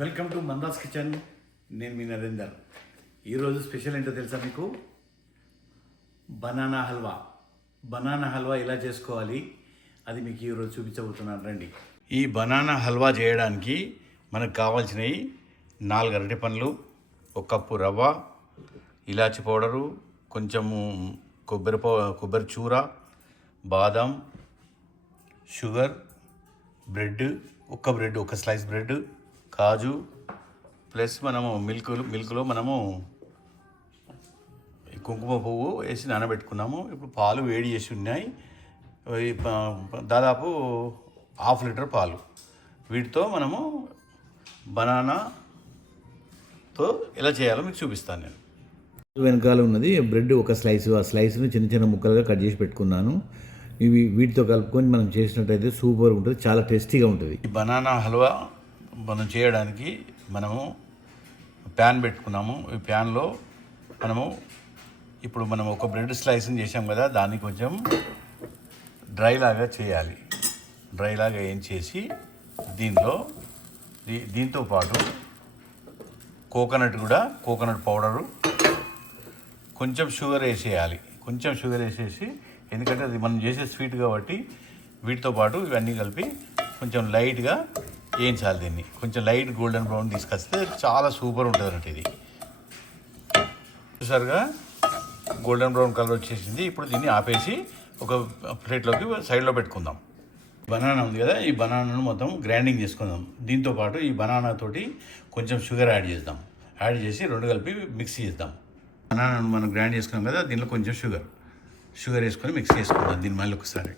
Welcome to మందాస్ kitchen. నేను మీ నరేందర్. ఈరోజు స్పెషల్ ఏంటో తెలుసా మీకు? బనానా హల్వా. బనానా హల్వా ఎలా చేసుకోవాలి అది మీకు ఈరోజు చూపించబోతున్నాను, రండి. ఈ బనానా హల్వా చేయడానికి మనకు కావాల్సినవి 4 అరటి పండ్లు, 1 కప్పు రవ్వ, ఇలాచి పౌడరు, కొంచెము కొబ్బరి చూర, బాదం, షుగర్, బ్రెడ్, ఒక స్లైస్ బ్రెడ్, కాజు, ప్లస్ మనము మిల్క్లో మనము కుంకుమ పువ్వు వేసి నానబెట్టుకున్నాము. ఇప్పుడు పాలు వేడి చేసి ఉన్నాయి, దాదాపు 1/2 లీటర్ పాలు. వీటితో మనము బనానాతో ఎలా చేయాలో మీకు చూపిస్తాను. నేను వెనకాల ఉన్నది బ్రెడ్, ఒక స్లైసు. ఆ స్లైస్ని చిన్న చిన్న ముక్కలుగా కట్ చేసి పెట్టుకున్నాను. వీటితో కలుపుకొని మనం చేసినట్టయితే సూపర్ ఉంటుంది, చాలా టేస్టీగా ఉంటుంది. ఈ బనానా హల్వా మనం చేయడానికి మనము ప్యాన్ పెట్టుకున్నాము. ఈ ప్యాన్లో ఇప్పుడు మనం ఒక బ్రెడ్ స్లైసింగ్ చేసాం కదా, దాన్ని కొంచెం డ్రైలాగా చేయాలి. డ్రైలాగా ఏం చేసి దీంతో పాటు కోకోనట్ పౌడరు, కొంచెం షుగర్ వేసేయాలి. ఎందుకంటే అది మనం చేసే స్వీట్ కాబట్టి వీటితో పాటు ఇవన్నీ కలిపి కొంచెం లైట్గా వేయించాలి. దీన్ని కొంచెం లైట్ గోల్డెన్ బ్రౌన్ తీసుకొస్తే చాలా సూపర్ ఉంటుంది అన్నట్టు. ఇది చూసారుగా గోల్డెన్ బ్రౌన్ కలర్ వచ్చేసింది. ఇప్పుడు దీన్ని ఆపేసి ఒక ప్లేట్లోకి సైడ్లో పెట్టుకుందాం. బనానా ఉంది కదా, ఈ బనానాను మొత్తం గ్రైండింగ్ చేసుకుందాం. దీంతో పాటు ఈ బనానా తోటి కొంచెం షుగర్ యాడ్ చేసి 2 కలిపి మిక్స్ చేద్దాం. బనానాను మనం గ్రైండ్ చేసుకున్నాం కదా, దీనిలో కొంచెం షుగర్ వేసుకొని మిక్స్ చేసుకుందాం. దీన్ని మళ్ళీ ఒకసారి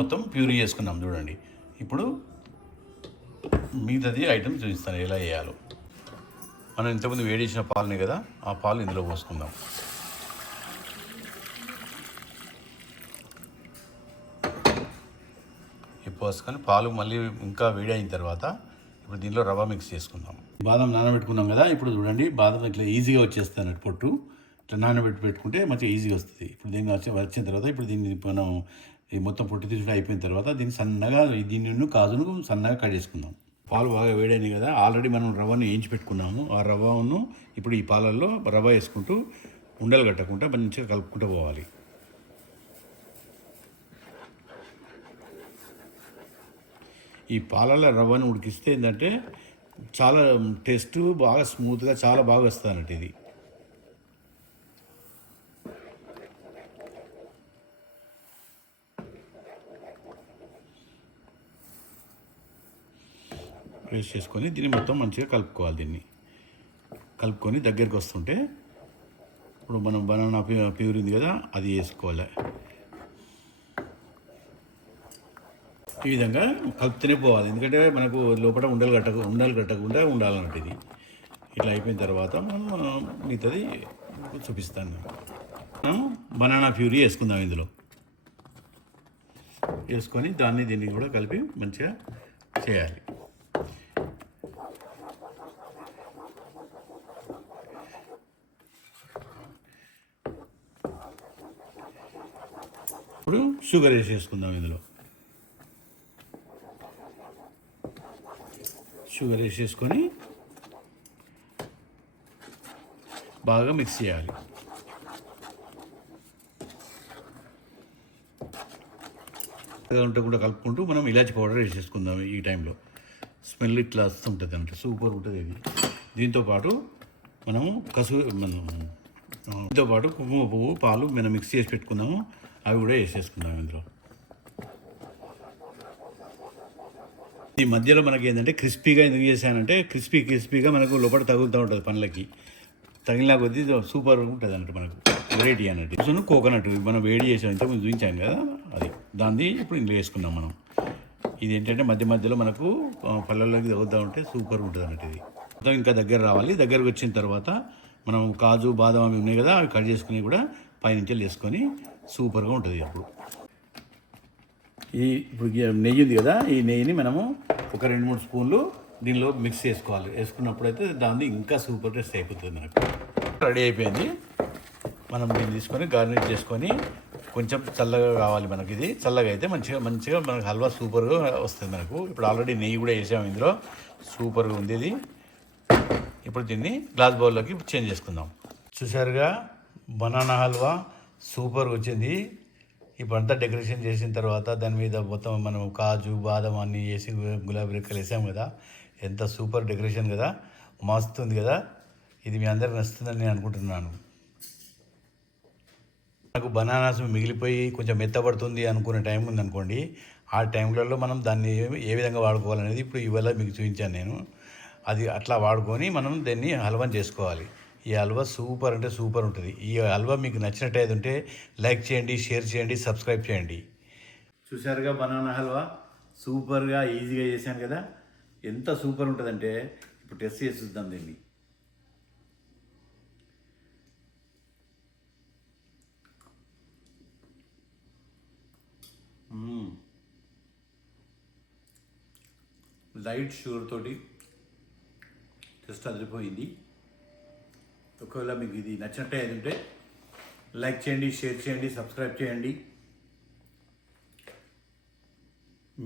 మొత్తం ప్యూరీ చేసుకున్నాం. చూడండి, ఇప్పుడు మిగతాది ఐటమ్ చూపిస్తాను ఎలా వేయాలో. మనం ఇంతకుముందు వేడి చేసిన పాలుని కదా, ఆ పాలు ఇందులో పోసుకుందాం. పోసుకొని పాలు మళ్ళీ ఇంకా వేడి అయిన తర్వాత ఇప్పుడు దీనిలో రవ్వ మిక్స్ చేసుకుందాం. బాదం నానబెట్టుకున్నాం కదా, ఇప్పుడు చూడండి బాదం ఇట్లా ఈజీగా వచ్చేస్తుంది అన్నట్టు. పొట్టు ఇట్లా పెట్టుకుంటే మంచిగా ఈజీగా వస్తుంది. ఇప్పుడు దీన్ని వచ్చిన తర్వాత ఇప్పుడు దీన్ని మనం ఈ మొత్తం పొట్టు తీసుకుంటే అయిపోయిన తర్వాత దీన్ని కాజును సన్నగా కట్ చేసుకుందాం. పాలు బాగా వేడైనాయి కదా, ఆల్రెడీ మనం రవ్వను వేయించి పెట్టుకున్నాము. ఆ రవ్వను ఇప్పుడు ఈ పాలల్లో రవ్వ వేసుకుంటూ ఉండలు కట్టకుండా మంచిగా కలుపుకుంటూ పోవాలి. ఈ పాలల్లో రవ్వను ఉడికిస్తే ఏంటంటే చాలా టేస్ట్ బాగా స్మూత్గా చాలా బాగా వస్తుంది అన్నట్టు. ఇది పేస్ట్ చేసుకొని దీన్ని మొత్తం మంచిగా కలుపుకోవాలి. కలుపుకొని దగ్గరికి వస్తుంటే ఇప్పుడు మనం బనానా ప్యూర్ ఉంది కదా, అది వేసుకోవాలి. ఈ విధంగా కలుపుతూనే పోవాలి, ఎందుకంటే మనకు లోపల ఉండలు కట్టకుండా ఉండాలన్నట్టు. ఇది ఇట్లా అయిపోయిన తర్వాత మనం మిగతాది చూపిస్తాను. మనం బనానా ప్యూరీ వేసుకుందాం. ఇందులో వేసుకొని దీన్ని కూడా కలిపి మంచిగా చేయాలి. ఇప్పుడు షుగర్ వేసేసుకుందాం. ఇందులో షుగర్ వేసేసుకొని బాగా మిక్స్ చేయాలి. కూడా కలుపుకుంటూ మనం ఇలాచి పౌడర్ వేసేసుకుందాం. ఈ టైంలో స్మెల్ ఇట్లా వస్తుంటుంది అంటే సూపర్ ఉంటుంది ఇది. దీంతోపాటు మనము కుంకుమ పువ్వు, పాలు మనం మిక్స్ చేసి పెట్టుకుందాము, అవి కూడా వేసేసుకుందాం ఇందులో. ఈ మధ్యలో మనకి ఏంటంటే క్రిస్పీగా ఎందుకు చేశానంటే క్రిస్పీగా మనకు లోపల తగులుతూ ఉంటుంది. పండ్లకి తగిలిన కొద్దీ సూపర్ ఉంటుంది అన్నట్టు, మనకు వెరైటీ అన్నట్టు. కోకోనట్ మనం వేడి చేసాం, ఇంతకుముందు చూపించాం కదా, అది దాన్ని ఇప్పుడు ఇందులో వేసుకున్నాం మనం. ఇది ఏంటంటే మధ్యలో మనకు పళ్ళల్లోకి తగులుతూ ఉంటే సూపర్ ఉంటుంది అన్నట్టు. ఇది మొత్తం ఇంకా దగ్గరకు వచ్చిన తర్వాత మనం కాజు, బాదం అవి ఉన్నాయి కదా, అవి కట్ చేసుకుని కూడా పైనుంచి వేసుకొని సూపర్గా ఉంటుంది. ఇప్పుడు నెయ్యి ఉంది కదా, ఈ నెయ్యిని మనము ఒక 2-3 స్పూన్లు దీనిలో మిక్స్ చేసుకోవాలి. వేసుకున్నప్పుడైతే దాన్ని ఇంకా సూపర్ టేస్ట్ అయిపోతుంది. మనకు రెడీ అయిపోయింది. మనం దీన్ని తీసుకొని గార్నిష్ చేసుకొని కొంచెం చల్లగా కావాలి మనకి. ఇది చల్లగా అయితే మంచిగా మంచిగా మనకు హల్వా సూపర్గా వస్తుంది మనకు. ఇప్పుడు ఆల్రెడీ నెయ్యి కూడా వేసాము ఇందులో, సూపర్గా ఉంది ఇది. ఇప్పుడు దీన్ని గ్లాస్ బౌల్లోకి చేంజ్ చేసుకుందాం. చూసారుగా బనానా హల్వా సూపర్గా వచ్చింది. ఇప్పుడు అంతా డెకరేషన్ చేసిన తర్వాత దాని మీద మొత్తం మనం కాజు బాదం అన్నీ వేసి గులాబీ రెక్కలు వేసాం కదా, ఎంత సూపర్ డెకరేషన్ కదా, మస్తు ఉంది కదా. ఇది మీ అందరికి నచ్చుతుందని నేను అనుకుంటున్నాను. నాకు బనానాస్ మిగిలిపోయి కొంచెం మెత్తబడుతుంది అనుకునే టైం ఉందనుకోండి, ఆ టైంలలో మనం దాన్ని ఏ విధంగా వాడుకోవాలనేది ఇప్పుడు ఇవాళ మీకు చూపించాను నేను. అది అట్లా వాడుకొని మనం దీన్ని హల్వాని చేసుకోవాలి. ఈ హల్వా సూపర్ అంటే సూపర్ ఉంటుంది. ఈ హల్వా మీకు నచ్చినట్టయితే ఉంటే లైక్ చేయండి, షేర్ చేయండి, సబ్స్క్రైబ్ చేయండి. చూసారుగా బనానా హల్వా సూపర్గా ఈజీగా చేశాను కదా, ఎంత సూపర్ ఉంటుందంటే ఇప్పుడు టెస్ట్ చేసి చూద్దాం దీన్ని. లైట్ షుగర్ తోటి టెస్ట్ అదిరిపోయింది. ఒకవేళ మీకు ఇది నచ్చినట్టే ఉంటే లైక్ చేయండి, షేర్ చేయండి, సబ్స్క్రైబ్ చేయండి.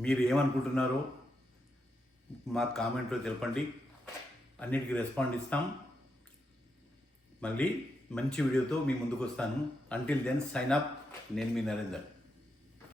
మీరు ఏమనుకుంటున్నారో మా కామెంట్లో తెలపండి, అన్నిటికీ రెస్పాండ్ ఇస్తాం. మళ్ళీ మంచి వీడియోతో మీ ముందుకు వస్తాను. Until then sign up. నేను మీ నరేందర్.